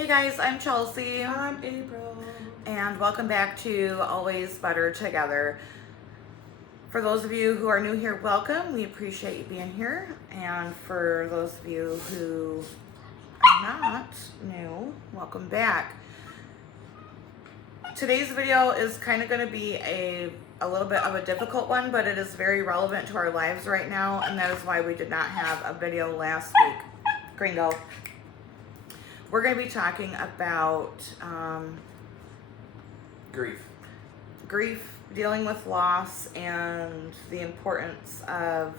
Hey guys, I'm Chelsea, I'm April. and welcome back to Always Better Together. For those of you who are new here, welcome. We appreciate you being here. And for those of you who are not new, welcome back. Today's video is kind of going to be a little bit of a difficult one, but it is very relevant to our lives right now, and that is why we did not have a video last week. Gringo. We're going to be talking about grief, dealing with loss, and the importance of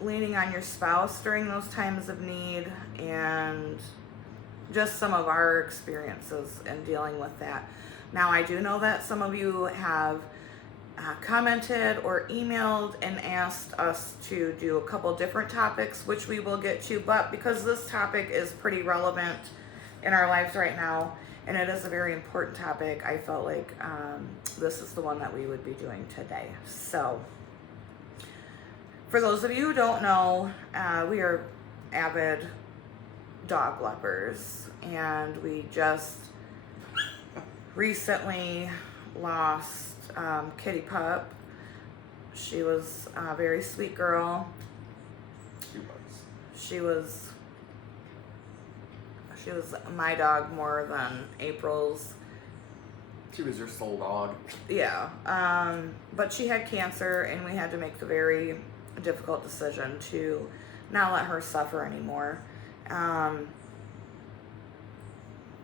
leaning on your spouse during those times of need, and just some of our experiences in dealing with that. Now, I do know that some of you have commented or emailed and asked us to do a couple different topics, which we will get to, but because this topic is pretty relevant in our lives right now, and it is a very important topic, I felt like this is the one that we would be doing today. So, for those of you who don't know, we are avid dog lovers, and we just recently lost Kitty Pup. She was a very sweet girl. She was my dog more than April's. She was your soul dog. Yeah. But she had cancer, and we had to make the very difficult decision to not let her suffer anymore.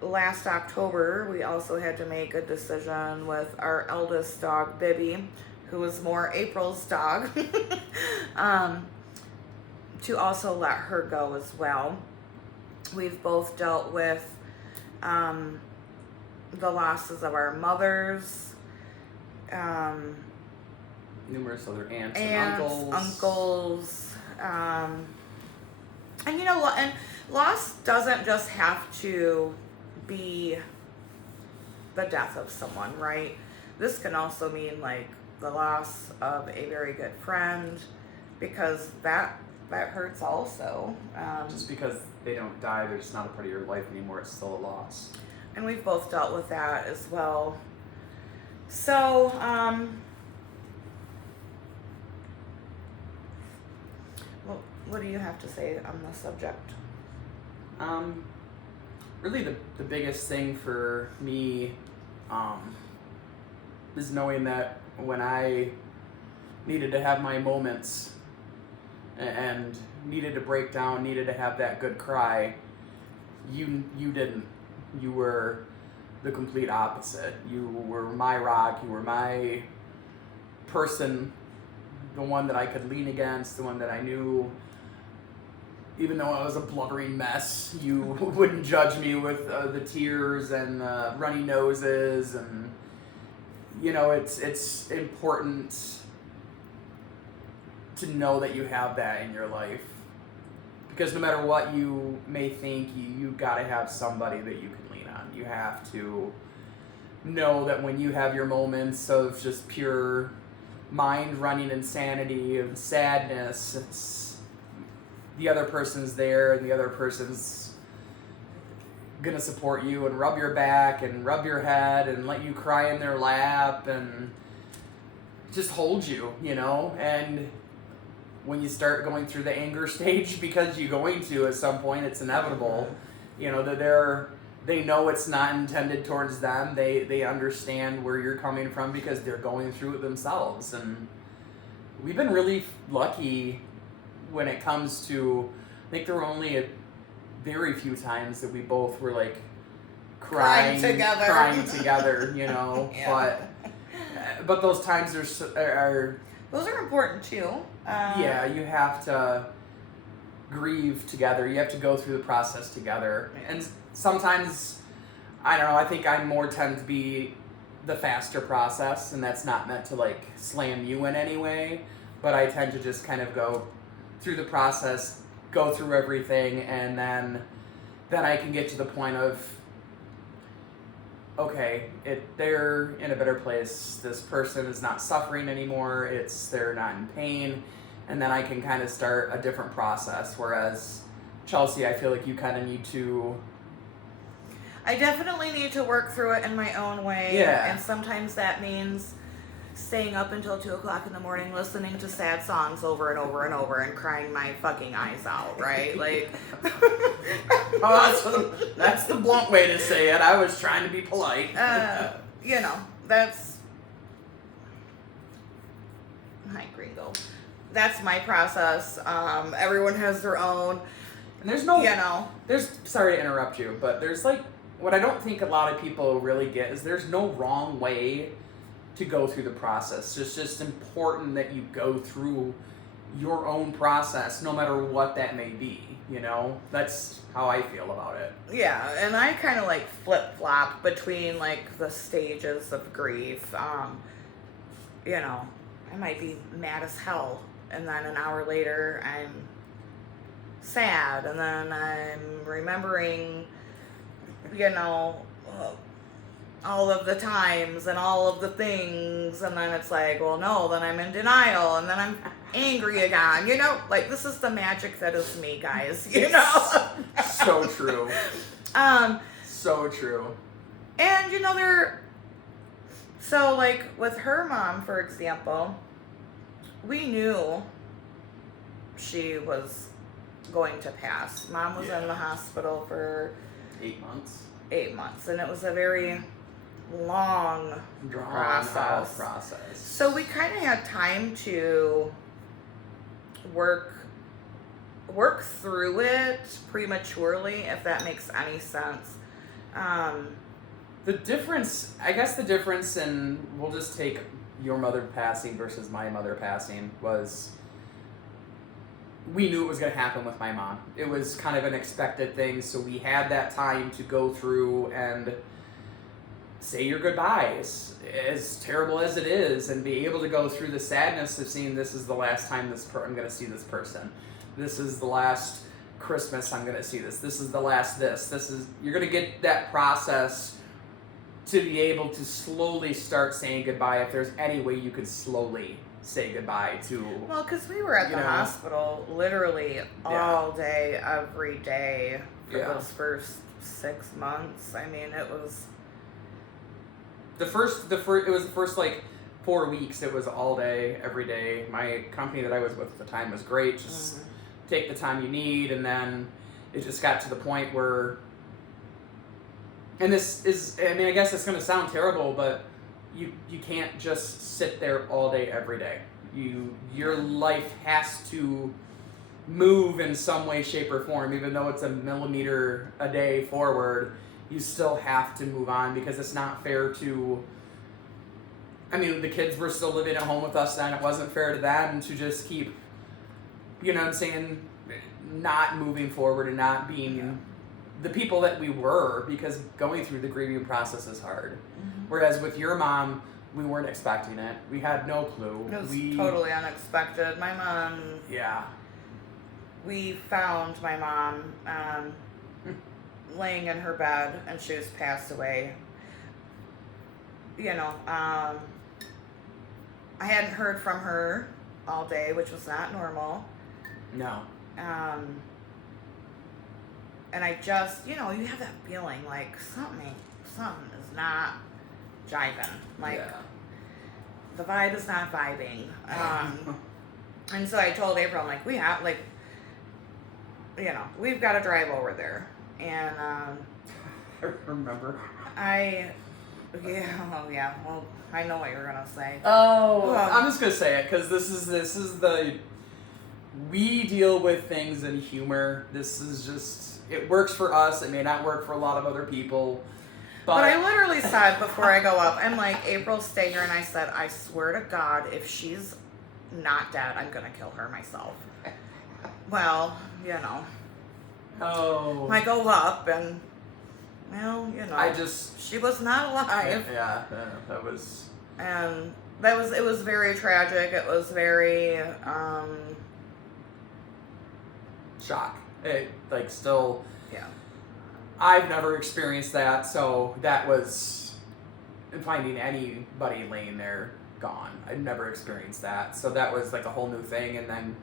Last October, we also had to make a decision with our eldest dog, Bibby, who was more April's dog, to also let her go as well. We've both dealt with the losses of our mothers, numerous other aunts and uncles, and you know what? And loss doesn't just have to be the death of someone, right? This can also mean like the loss of a very good friend, because that hurts also. Just because they don't die, they're just not a part of your life anymore, it's still a loss. And we've both dealt with that as well. So, what do you have to say on the subject? Really the biggest thing for me is knowing that when I needed to have my moments and needed to break down, needed to have that good cry, you didn't. You were the complete opposite. You were my rock, you were my person, the one that I could lean against, the one that I knew, even though I was a blubbering mess, you wouldn't judge me with the tears and runny noses, and you know, it's important to know that you have that in your life, because no matter what you may think, you gotta have somebody that you can lean on. You have to know that when you have your moments of just pure mind running insanity and sadness, it's the other person's there, and the other person's gonna support you and rub your back and rub your head and let you cry in their lap and just hold you, you know. And when you start going through the anger stage, because you're going to at some point, it's inevitable, you know, that they know it's not intended towards them. They understand where you're coming from because they're going through it themselves. And we've been really lucky when it comes to, I think there were only a very few times that we both were like crying together, you know. Yeah. But those times are those are important too. Yeah, you have to grieve together. You have to go through the process together. And sometimes, I don't know, I think I more tend to be the faster process, and that's not meant to like slam you in any way, but I tend to just kind of go through the process, go through everything, and then I can get to the point of, okay, they're in a better place. This person is not suffering anymore. They're not in pain. And then I can kind of start a different process. Whereas Chelsea, I feel like you kind of need to I definitely need to work through it in my own way. Yeah. And sometimes that means staying up until 2 o'clock in the morning listening to sad songs over and over and over and crying my fucking eyes out, right? Like, Oh, that's the blunt way to say it. I was trying to be polite. you know, that's. Hi, Gringo. That's my process. Everyone has their own. And there's no, You know. there's, sorry to interrupt you, but there's like, what I don't think a lot of people really get is there's no wrong way to go through the process. It's just important that you go through your own process, no matter what that may be, you know? That's how I feel about it. Yeah, and I kind of like flip flop between like the stages of grief. You know, I might be mad as hell, and then an hour later I'm sad, and then I'm remembering, you know, all of the times and all of the things, and then it's like, well, no, then I'm in denial, and then I'm angry again. You know, like this is the magic that is me, guys. You know. So true. So true. And you know, so like with her mom, for example, we knew she was going to pass. Mom was in the hospital for 8 months. 8 months, and it was a very long Drawn process. out process. So we kind of had time to work through it prematurely, if that makes any sense. The difference, I guess the difference in, we'll just take your mother passing versus my mother passing, was we knew it was going to happen with my mom. It was kind of an expected thing, so we had that time to go through and say your goodbyes, as terrible as it is, and be able to go through the sadness of seeing this is the last time I'm going to see this person. This is the last Christmas I'm going to see this. This is the last this. You're going to get that process to be able to slowly start saying goodbye, if there's any way you could slowly say goodbye to. Well, because we were at the hospital literally all day, every day for those first 6 months. I mean, it was the first like 4 weeks. It was all day, every day. My company that I was with at the time was great. Just take the time you need, and then it just got to the point where. And this is, I mean, I guess it's going to sound terrible, but you can't just sit there all day, every day. Your life has to move in some way, shape, or form, even though it's a millimeter a day forward. You still have to move on, because it's not fair to. I mean, the kids were still living at home with us then. It wasn't fair to them to just keep, you know what I'm saying, not moving forward and not being the people that we were, because going through the grieving process is hard. Mm-hmm. Whereas with your mom, we weren't expecting it. We had no clue. It was totally unexpected. My mom. Yeah. We found my mom laying in her bed, and she was passed away. You know, I hadn't heard from her all day, which was not normal. No. And I just, you know, you have that feeling like something is not jiving. Like, the vibe is not vibing. And so I told April, I'm like, we have, like, you know, we've got to drive over there. And, I remember. Well, I know what you're going to say. Oh, I'm just going to say it, because this is we deal with things in humor. This is just, it works for us. It may not work for a lot of other people. But I literally said before I go up, I'm like, April, stay here. And I said, I swear to God, if she's not dead, I'm going to kill her myself. Well, you know. Oh. I go up and, well, you know. She was not alive. Yeah, that was. And it was very tragic. It was very, shock. It, like, still. Yeah. I've never experienced that, so that was finding anybody laying there gone. I've never experienced that, so that was like a whole new thing. And then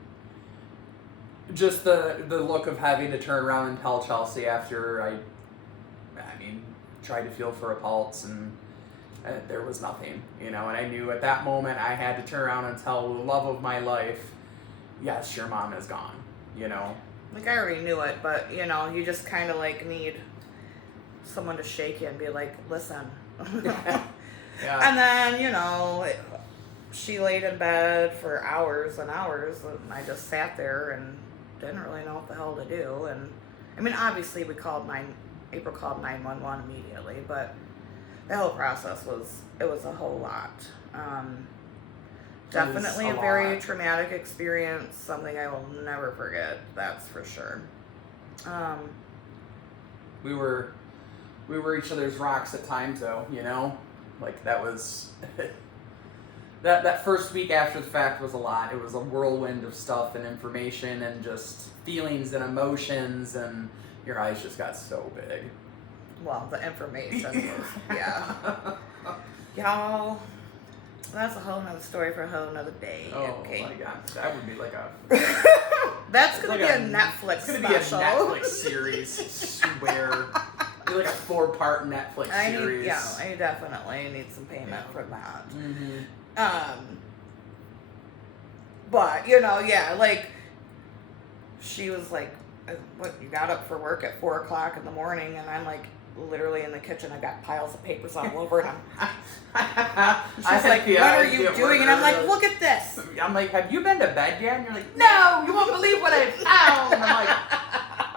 just the look of having to turn around and tell Chelsea after I mean, tried to feel for a pulse, and there was nothing, you know. And I knew at that moment I had to turn around and tell the love of my life, yes, your mom is gone, you know. Like, I already knew it, but, you know, you just kind of, like, need someone to shake you and be like, listen. Yeah. And then, you know, she laid in bed for hours and hours, and I just sat there and didn't really know what the hell to do. And, I mean, obviously April called 911 immediately, but the whole process was a whole lot. Definitely a very traumatic experience, something I will never forget, that's for sure. We were each other's rocks at times, though, you know? Like, that was... that first week after the fact was a lot. It was a whirlwind of stuff and information and just feelings and emotions, and your eyes just got so big. Well, the information was, yeah. Y'all, that's a whole nother story for a whole nother day. Oh okay. my god, that would be like a... That's going to be a Netflix special. It's going to be a Netflix series, I swear. It'd be like a 4-part Netflix series. I definitely need some payment for that. Mm-hmm. But, you know, yeah, like, she was like, what, you got up for work at 4 o'clock in the morning, and I'm like, literally in the kitchen, I've got piles of papers all over, and she's like, what are you doing? And I'm like, look at this. I'm like, have you been to bed yet? And you're like, no, you won't believe what I found. And I'm like,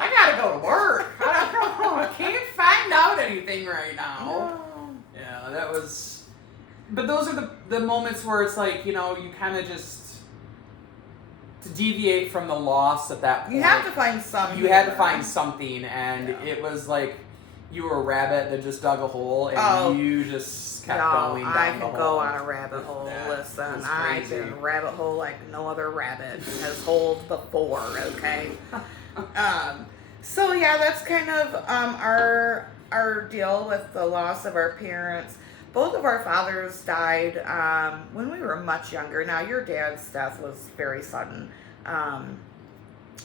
I gotta go to work. I can't find out anything right now. No. Yeah, that was, but those are the moments where it's like, you know, you kind of just, to deviate from the loss at that point. You have to find something. You had to find something, and it was like you were a rabbit that just dug a hole, and you just kept going down I the can hole. go on a rabbit hole. That Listen, was I crazy. can rabbit hole like no other rabbit has holed before. Okay. So yeah, that's kind of our deal with the loss of our parents. Both of our fathers died when we were much younger. Now, your dad's death was very sudden.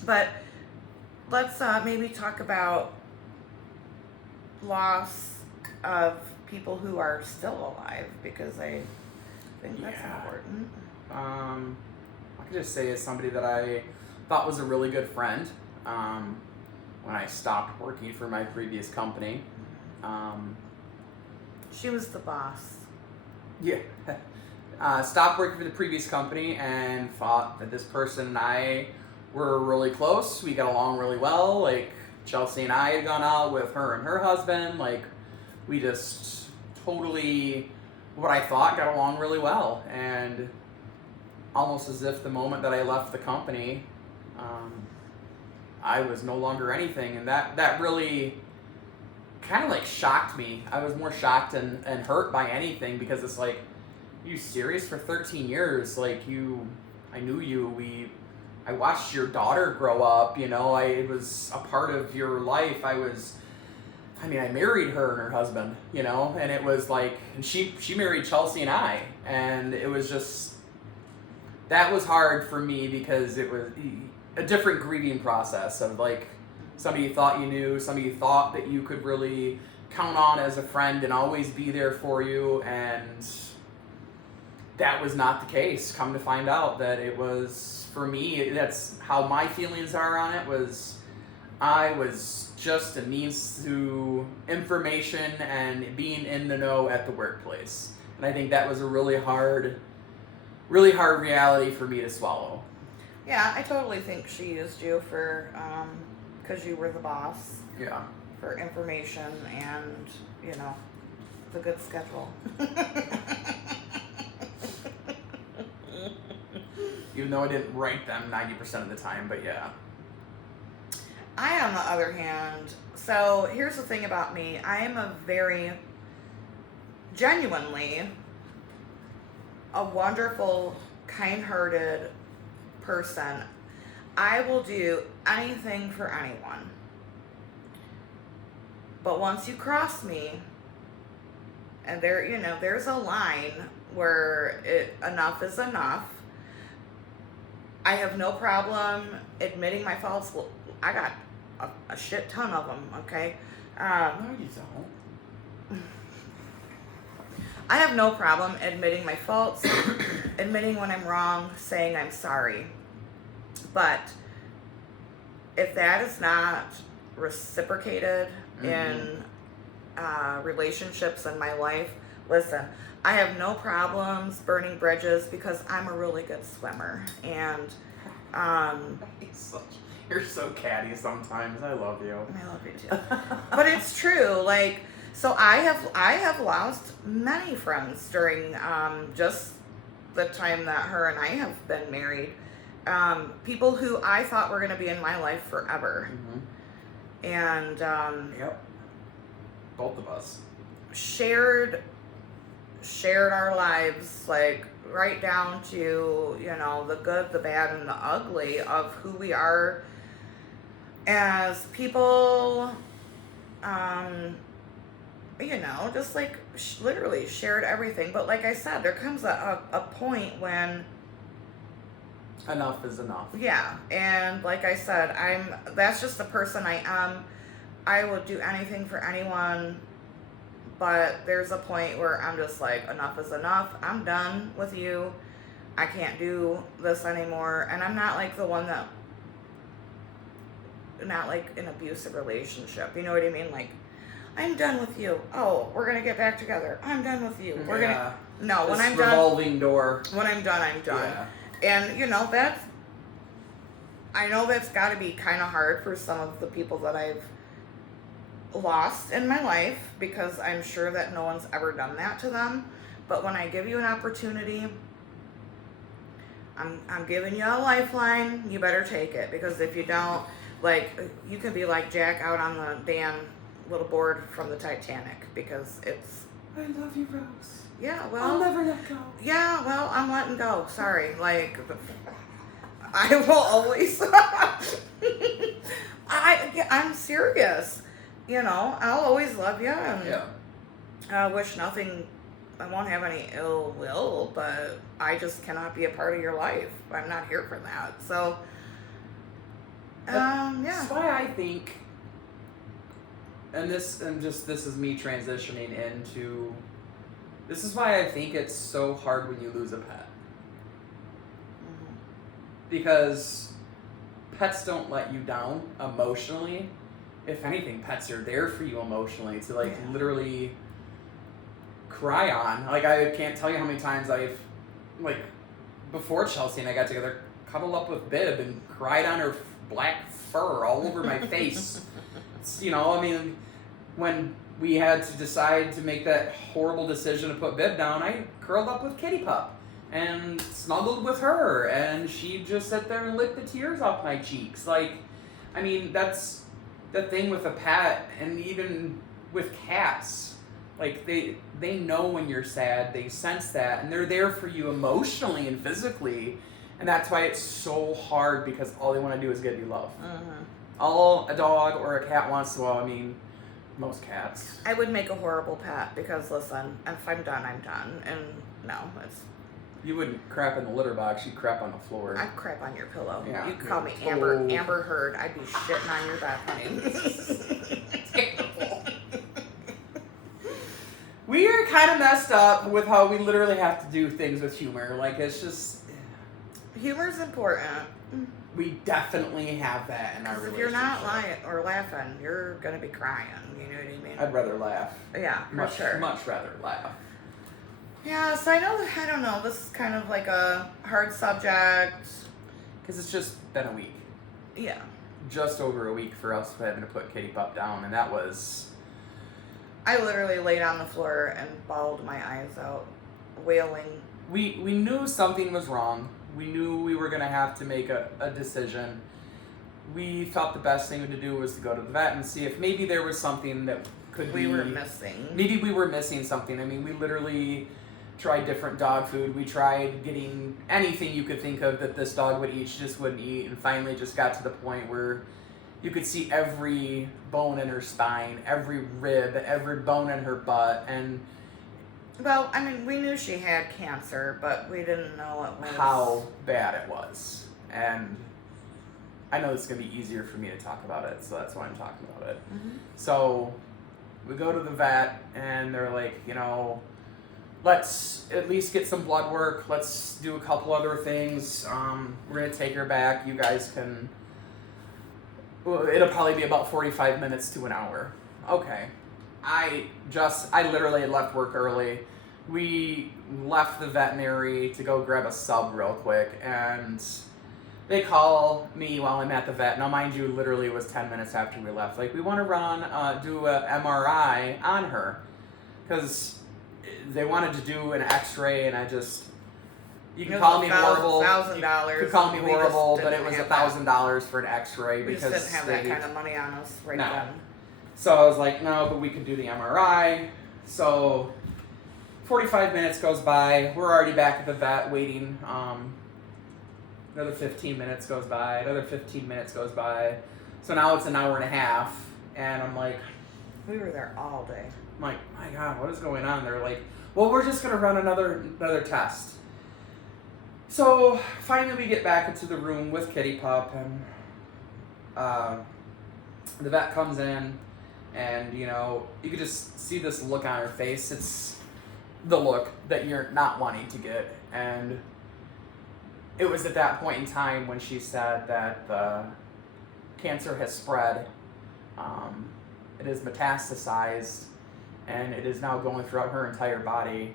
But let's maybe talk about loss of people who are still alive, because I think that's important. I could just say as somebody that I thought was a really good friend when I stopped working for my previous company. She was the boss. Yeah. Stopped working for the previous company and thought that this person and I were really close. We got along really well. Like, Chelsea and I had gone out with her and her husband. Like, we just totally, what I thought, got along really well. And almost as if the moment that I left the company, I was no longer anything. And that really kind of like shocked me. I was more shocked and hurt by anything, because it's like, you serious? For 13 years, like, I knew you, I watched your daughter grow up, you know, it was a part of your life. I married her and her husband, you know, and it was like, and she married Chelsea and I, and it was just, that was hard for me, because it was a different grieving process of like, somebody you thought you knew, somebody you thought that you could really count on as a friend and always be there for you, and that was not the case. Come to find out that it was, for me, that's how my feelings are on it, was I was just a means to information and being in the know at the workplace. And I think that was a really hard reality for me to swallow. Yeah, I totally think she used you for, because you were the boss. Yeah. For information and, you know, the good schedule. Even though I didn't write them 90% of the time, but yeah. I, on the other hand, so here's the thing about me. I am a very, genuinely, a wonderful, kind-hearted person. I will do anything for anyone. But once you cross me, and there, you know, there's a line where enough is enough. I have no problem admitting my faults. Well, I got a shit ton of them, okay? No, you don't. I have no problem admitting my faults, admitting when I'm wrong, saying I'm sorry. But if that is not reciprocated in relationships in my life, listen, I have no problems burning bridges because I'm a really good swimmer. And you're so catty sometimes. I love you. I love you too. But it's true. Like, so I have lost many friends during just the time that her and I have been married. People who I thought were going to be in my life forever. And yep, both of us shared our lives, like right down to, you know, the good, the bad, and the ugly of who we are as people. You know, just like literally shared everything. But like I said, there comes a point when enough is enough. Yeah, and like I said, that's just the person I am. I will do anything for anyone, but there's a point where I'm just like, enough is enough. I'm done with you. I can't do this anymore. And I'm not like the one that, not like an abusive relationship. You know what I mean? Like, I'm done with you. Oh, we're going to get back together. I'm done with you. We're going to, no, when I'm done. Revolving door. When I'm done, I'm done. Yeah. And, you know, I know that's got to be kind of hard for some of the people that I've lost in my life, because I'm sure that no one's ever done that to them. But when I give you an opportunity, I'm giving you a lifeline. You better take it, because if you don't, like, you can be like Jack out on the damn little board from the Titanic, because it's... I love you, Rose. Yeah, well... I'll never let go. Yeah, well, I'm letting go. Sorry. Like, I will always... I'm serious. You know, I'll always love you, and Yeah. I wish nothing... I won't have any ill will, but I just cannot be a part of your life. I'm not here for that. So, yeah. That's why I think... this is me transitioning into... This is why I think it's so hard when you lose a pet. Because pets don't let you down emotionally. If anything, pets are there for you emotionally to, like, literally cry on. Like, I can't tell you how many times I've, like, before Chelsea and I got together, cuddled up with Bib and cried on her black fur all over my face. You know, I mean, when we had to decide to make that horrible decision to put Bib down, I curled up with Kitty Pup and snuggled with her, and she'd just sit there and lick the tears off my cheeks. Like, I mean, that's the thing with a pet, and even with cats. Like, they know when you're sad, they sense that, and they're there for you emotionally and physically, and that's why it's so hard, because all they want to do is give you love. All a dog or a cat wants to, well, I mean, most cats. I would make a horrible pet, because, listen, if I'm done, I'm done. And no, it's... You wouldn't crap in the litter box, you'd crap on the floor. I'd crap on your pillow. Yeah. You'd call me Amber Heard. I'd be shitting on your bed, honey. We are kind of messed up with how we literally have to do things with humor. Like, it's just... Humor's important. We definitely have that in our relationship. If you're not lying or laughing, you're going to be crying. You know what I mean? I'd rather laugh. Yeah, for sure. Much rather laugh. Yeah, so I don't know, this is kind of like a hard subject. Because it's just been a week. Yeah. Just over a week for us having to put Kitty Pup down, and that was... I literally laid on the floor and bawled my eyes out, wailing. We knew something was wrong. We knew we were going to have to make a decision. We thought the best thing to do was to go to the vet and see if maybe there was something that we were missing. Maybe we were missing something. I mean, we literally tried different dog food. We tried getting anything you could think of that this dog would eat. She just wouldn't eat, and finally just got to the point where you could see every bone in her spine, every rib, every bone in her butt, and... Well, I mean, we knew she had cancer, but we didn't know it was... how bad it was. And I know it's going to be easier for me to talk about it, so that's why I'm talking about it. So we go to the vet, and they're like, let's at least get some blood work. Let's do a couple other things. We're going to take her back. You guys can... Well, it'll probably be about 45 minutes to an hour. Okay. I literally had left work early. We left the veterinary to go grab a sub real quick, and they call me while I'm at the vet. Now, mind you, literally it was 10 minutes after we left. Like, we want to do a MRI on her, because they wanted to do an X-ray, and you can call me horrible. $1,000. You could call me horrible, but it was $1,000 for an X-ray we because just didn't have that kind of money on us right No. then. So I was like, no, but we could do the MRI. So 45 minutes goes by. We're already back at the vet waiting. Another 15 minutes goes by. Another 15 minutes goes by. So now it's an hour and a half, and I'm like, We were there all day. I'm like, my God, what is going on? They're like, well, we're just gonna run another test. So finally, we get back into the room with Kitty Pup, and the vet comes in, and you could just see this look on her face. It's the look that you're not wanting to get, and it was at that point in time when she said that the cancer has spread. It is metastasized, and it is now going throughout her entire body.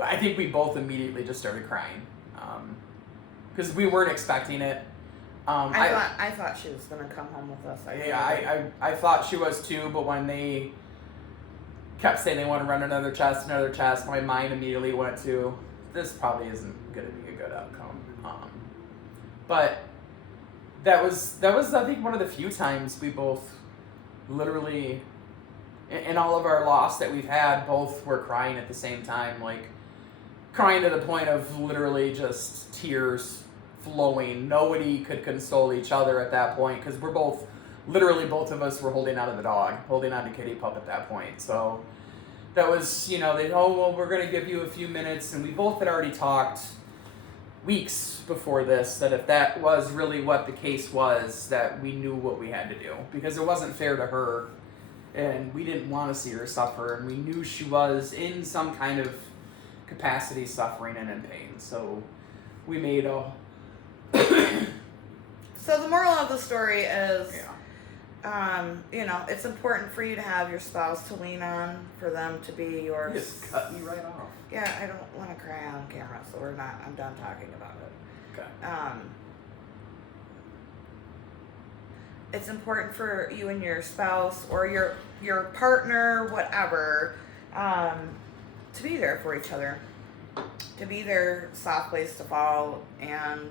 I think we both immediately just started crying, because we weren't expecting it. I thought she was gonna come home with us. I thought she was too, but when they kept saying they want to run another test, my mind immediately went to, this probably isn't going to be a good outcome. But that was I think one of the few times we both literally, in all of our loss that we've had, both were crying at the same time, like crying to the point of literally just tears flowing. Nobody could console each other at that point, because both of us were holding on to the dog, holding on to Kitty Pup at that point. So that was, we're going to give you a few minutes, and we both had already talked weeks before this that if that was really what the case was, that we knew what we had to do, because it wasn't fair to her, and we didn't want to see her suffer, and we knew she was in some kind of capacity suffering and in pain. So we made So the moral of the story is, it's important for you to have your spouse to lean on, for them to be your... You just cut me right off. Yeah, I don't want to cry on camera, so I'm done talking about it. Okay. It's important for you and your spouse or your partner, whatever, to be there for each other, to be their soft place to fall, and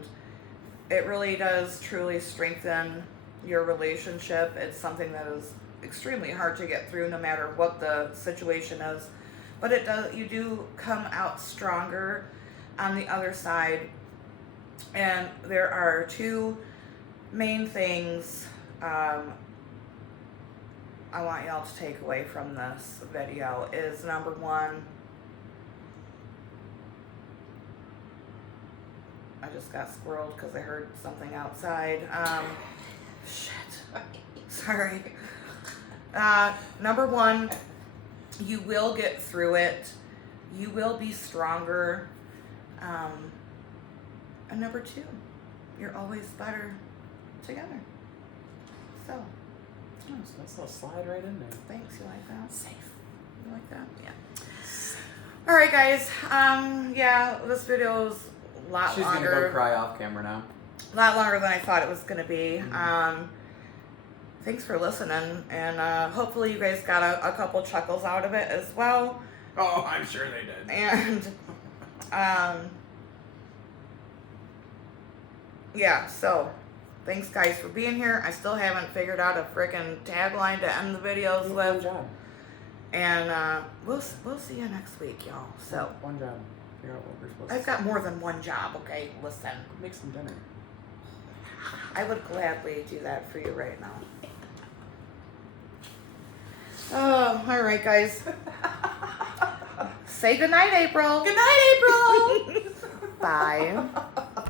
it really does truly strengthen your relationship. It's something that is extremely hard to get through no matter what the situation is, but you do come out stronger on the other side. And there are two main things I want y'all to take away from this video. Is number one, I just got squirreled because I heard something outside. Sorry. Number one, you will get through it. You will be stronger. And number two, you're always better together. So, That's a slide right in there. thanks. You like that? Safe. You like that? Yeah. All right, guys. This video is a lot She's longer. gonna go cry off camera now. A lot longer than I thought it was going to be. Mm-hmm. Thanks for listening, and hopefully you guys got a couple chuckles out of it as well. Oh, I'm sure they did. And, so thanks guys for being here. I still haven't figured out a freaking tagline to end the videos One with. job. And we'll see you next week, y'all. So One job. Figure out what we're supposed to I've got more than one job, okay? Listen. Make some dinner. I would gladly do that for you right now. Oh, all right, guys. Say goodnight, April. Good night, April! Bye.